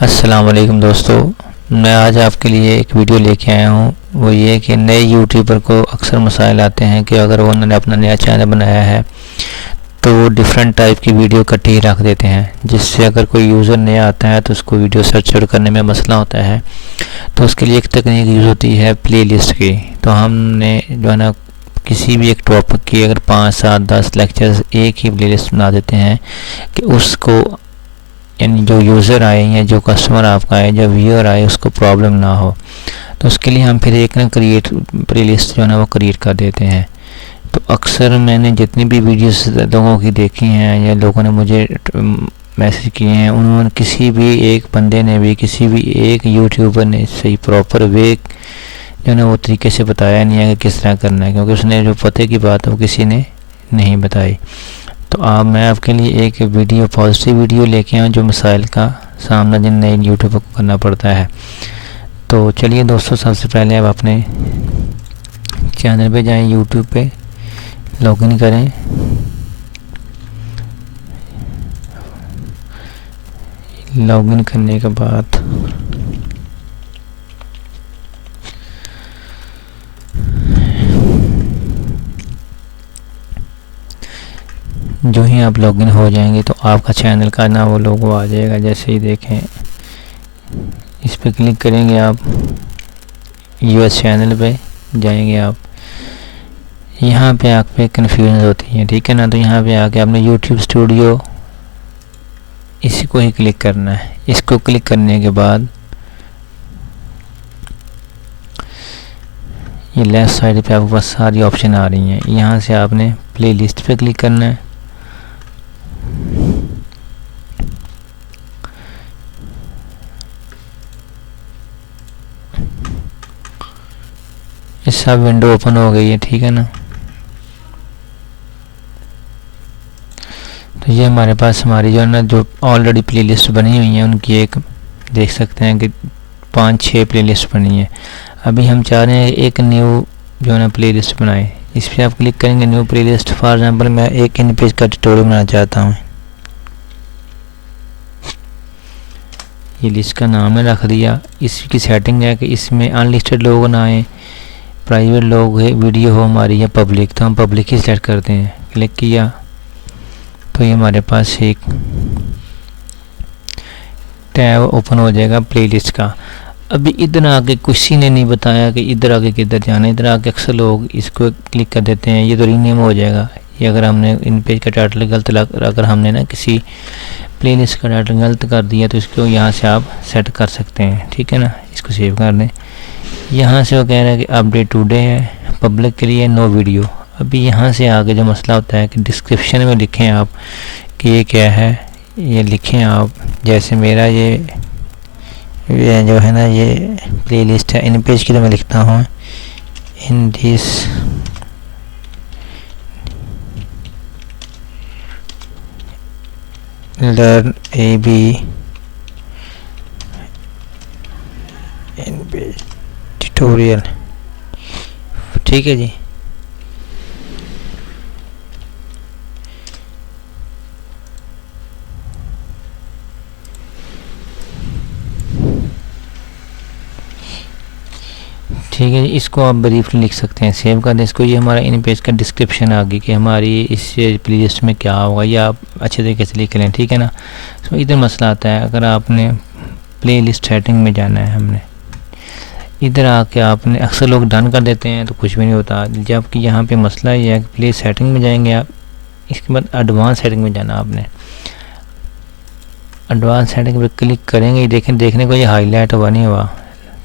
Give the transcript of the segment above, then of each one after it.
अस्सलाम वालेकुम दोस्तों, मैं आज आपके लिए एक वीडियो लेके आया हूँ। वो ये कि नए यूट्यूबर को अक्सर मसाइल आते हैं कि अगर वो उन्होंने अपना नया चैनल बनाया है तो वो डिफरेंट टाइप की वीडियो इकट्ठी ही रख देते हैं, जिससे अगर कोई यूज़र नया आता है तो उसको वीडियो सर्च करने में मसला होता है। तो उसके लिए एक तकनीक यूज़ होती है प्लेलिस्ट की। तो हमने जो है ना किसी भी एक टॉपिक की अगर 5, 7, 10 लेक्चर्स एक ही प्लेलिस्ट बना देते हैं कि उसको यानी जो यूज़र आए या जो कस्टमर आपका आए, जो व्यूअर आए, उसको प्रॉब्लम ना हो। तो उसके लिए हम फिर एक ना प्लेलिस्ट जो है ना वो क्रिएट कर देते हैं। तो अक्सर मैंने जितनी भी वीडियोस लोगों की देखी हैं या लोगों ने मुझे मैसेज किए हैं, उन्होंने किसी भी एक बंदे ने भी, किसी भी एक यूट्यूबर ने सही प्रॉपर वे जो है ना वो तरीके से बताया नहीं है कि किस तरह करना है, क्योंकि उसने जो पते की बात है वो किसी ने नहीं बताई। तो मैं आपके लिए एक वीडियो पॉजिटिव वीडियो लेके आया जो मसाइल का सामना जिन नए यूट्यूबर को करना पड़ता है। तो चलिए दोस्तों, सबसे पहले आप अपने चैनल पे जाएं, यूट्यूब पे लॉगिन करें। लॉगिन करने के बाद जो ही आप लॉगिन हो जाएंगे तो आपका चैनल का ना वो लोगो आ जाएगा। जैसे ही देखें, इस पर क्लिक करेंगे, आप यूएस चैनल पे जाएंगे। आप यहाँ पे आके कन्फ्यूजन होती है, ठीक है ना। तो यहाँ पे आके आपने यूट्यूब स्टूडियो इसी को ही क्लिक करना है। इसको क्लिक करने के बाद ये लेफ्ट साइड पे आपके पास सारी ऑप्शन आ रही हैं। यहाँ से आपने प्लेलिस्ट पे क्लिक करना है। ये सब विंडो ओपन हो गई है, ठीक है ना। तो ये हमारे पास हमारी जो है ना जो ऑलरेडी प्लेलिस्ट बनी हुई है उनकी एक देख सकते हैं कि 5-6 प्लेलिस्ट बनी है। अभी हम चाह रहे हैं एक न्यू जो है ना प्लेलिस्ट बनाए। इस पर आप क्लिक करेंगे, न्यू प्लेलिस्ट। फॉर एग्जांपल मैं एक इन पेज का ट्यूटोरियल बनाना चाहता हूँ। ये लिस्ट का नाम है, रख दिया। इसकी सेटिंग है कि इसमें अनलिस्टेड लोग ना आए, प्राइवेट लोग है, वीडियो हो हमारी या पब्लिक। तो हम पब्लिक ही सेलेक्ट करते हैं। क्लिक किया तो ये हमारे पास एक टैब ओपन हो जाएगा प्लेलिस्ट का। अभी इधर आके किसी ने नहीं बताया कि इधर आके किधर जाना है। इधर आके अक्सर लोग इसको क्लिक कर देते हैं। ये तो रीनेम हो जाएगा। ये अगर हमने इन पेज का टाइटल गलत अगर हमने ना किसी प्लेलिस्ट का टाइटल गलत कर दिया तो इसको यहाँ से आप सेट कर सकते हैं, ठीक है ना। इसको सेव कर दें। यहाँ से वो कह रहा है कि अपडेट टुडे है, पब्लिक के लिए नो वीडियो। अभी यहाँ से आगे जो मसला होता है कि डिस्क्रिप्शन में लिखें आप कि ये क्या है, ये लिखें आप। जैसे मेरा ये जो है ना ये प्लेलिस्ट है, इन पेज की तो मैं लिखता हूँ in this learn A be in page tutorial, ठीक है जी। ठीक है जी, इसको आप ब्रीफली लिख सकते हैं, सेव कर दें इसको। ये हमारा इन पेज का डिस्क्रिप्शन आ गई कि हमारी इस प्लेलिस्ट में क्या होगा, ये आप अच्छे तरीके से लिख लें, ठीक है ना। तो इधर मसला आता है, अगर आपने प्लेलिस्ट सेटिंग में जाना है, हमने इधर आके आपने अक्सर लोग डन कर देते हैं तो कुछ भी नहीं होता। जबकि यहाँ पे मसला ये है कि प्ले सेटिंग में जाएंगे आप, इसके बाद एडवांस सेटिंग में जाना आपने। एडवांस सेटिंग पर क्लिक करेंगे, देखें देखने को ये हाईलाइट हुआ नहीं हुआ,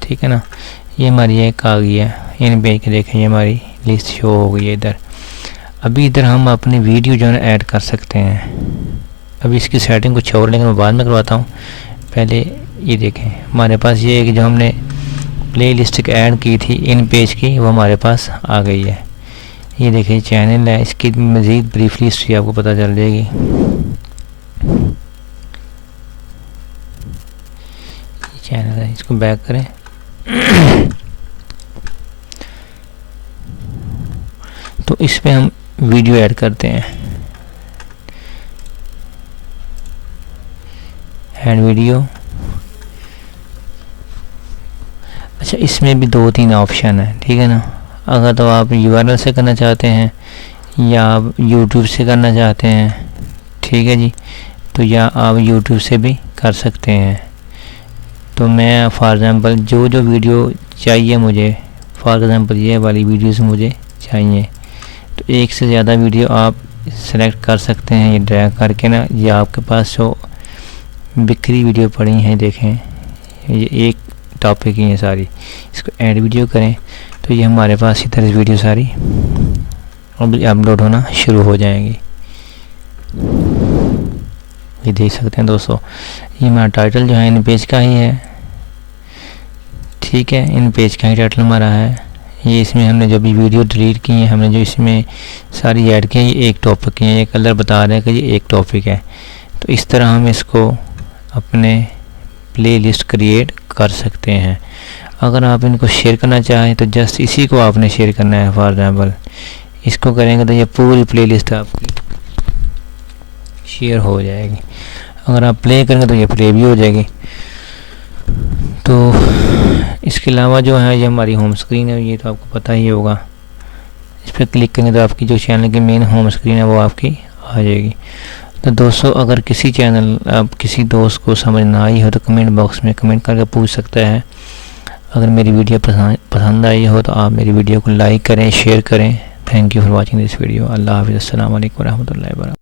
ठीक है ना। ये हमारी एक आ गई है इन पेज के, देखें ये हमारी लिस्ट शो हो गई है इधर। अभी इधर हम अपनी वीडियो जो है ऐड कर सकते हैं। अभी इसकी सेटिंग कुछ और, लेकिन मैं बाद में करवाता हूँ। पहले ये देखें हमारे पास ये एक जो हमने प्ले लिस्ट ऐड की थी इन पेज की, वो हमारे पास आ गई है। ये देखिए चैनल है, इसकी मज़ीद ब्रीफली हिस्ट्री आपको पता चल जाएगी। चैनल है, इसको बैक करें। तो इस पे हम वीडियो ऐड करते हैं, ऐड वीडियो। अच्छा, इसमें भी 2-3 ऑप्शन है, ठीक है ना। अगर तो आप URL से करना चाहते हैं या आप YouTube से करना चाहते हैं, ठीक है जी, तो या आप YouTube से भी कर सकते हैं। तो मैं फॉर एग्ज़ाम्पल जो वीडियो चाहिए मुझे, फॉर एग्ज़ाम्पल ये वाली वीडियोस मुझे चाहिए, तो एक से ज़्यादा वीडियो आप सेलेक्ट कर सकते हैं ये ड्रैग करके ना। ये आपके पास जो बिखरी वीडियो पड़ी हैं, देखें ये एक टॉपिक ही है सारी, इसको ऐड वीडियो करें तो ये हमारे पास इधर वीडियो सारी अपलोड होना शुरू हो जाएंगी। ये देख सकते हैं दोस्तों, ये हमारा टाइटल जो है इन पेज का ही है, ठीक है, इन पेज का ही टाइटल हमारा है। ये इसमें हमने जो भी वीडियो डिलीट की है, हमने जो इसमें सारी ऐड की है, ये एक टॉपिक की है, ये कलर बता रहे हैं कि ये एक टॉपिक है। तो इस तरह हम इसको अपने प्लेलिस्ट क्रिएट कर सकते हैं। अगर आप इनको शेयर करना चाहें तो जस्ट इसी को आपने शेयर करना है। फॉर एग्ज़ाम्पल इसको करेंगे तो ये पूरी प्लेलिस्ट आपकी शेयर हो जाएगी। अगर आप प्ले करेंगे तो ये प्ले भी हो जाएगी। तो इसके अलावा जो है ये हमारी होम स्क्रीन है, ये तो आपको पता ही होगा। इस पर क्लिक करेंगे तो आपकी जो चैनल की मेन होम स्क्रीन है वो आपकी आ जाएगी। तो दोस्तों, अगर किसी चैनल आप किसी दोस्त को समझ ना आई हो तो कमेंट बॉक्स में कमेंट करके पूछ सकता है। अगर मेरी वीडियो पसंद आई हो तो आप मेरी वीडियो को लाइक करें, शेयर करें। Thank you for watching this video. अल्लाह हाफ़िज़। अस्सलाम वालेकुम रहमतुल्लाहि व बरकातहू।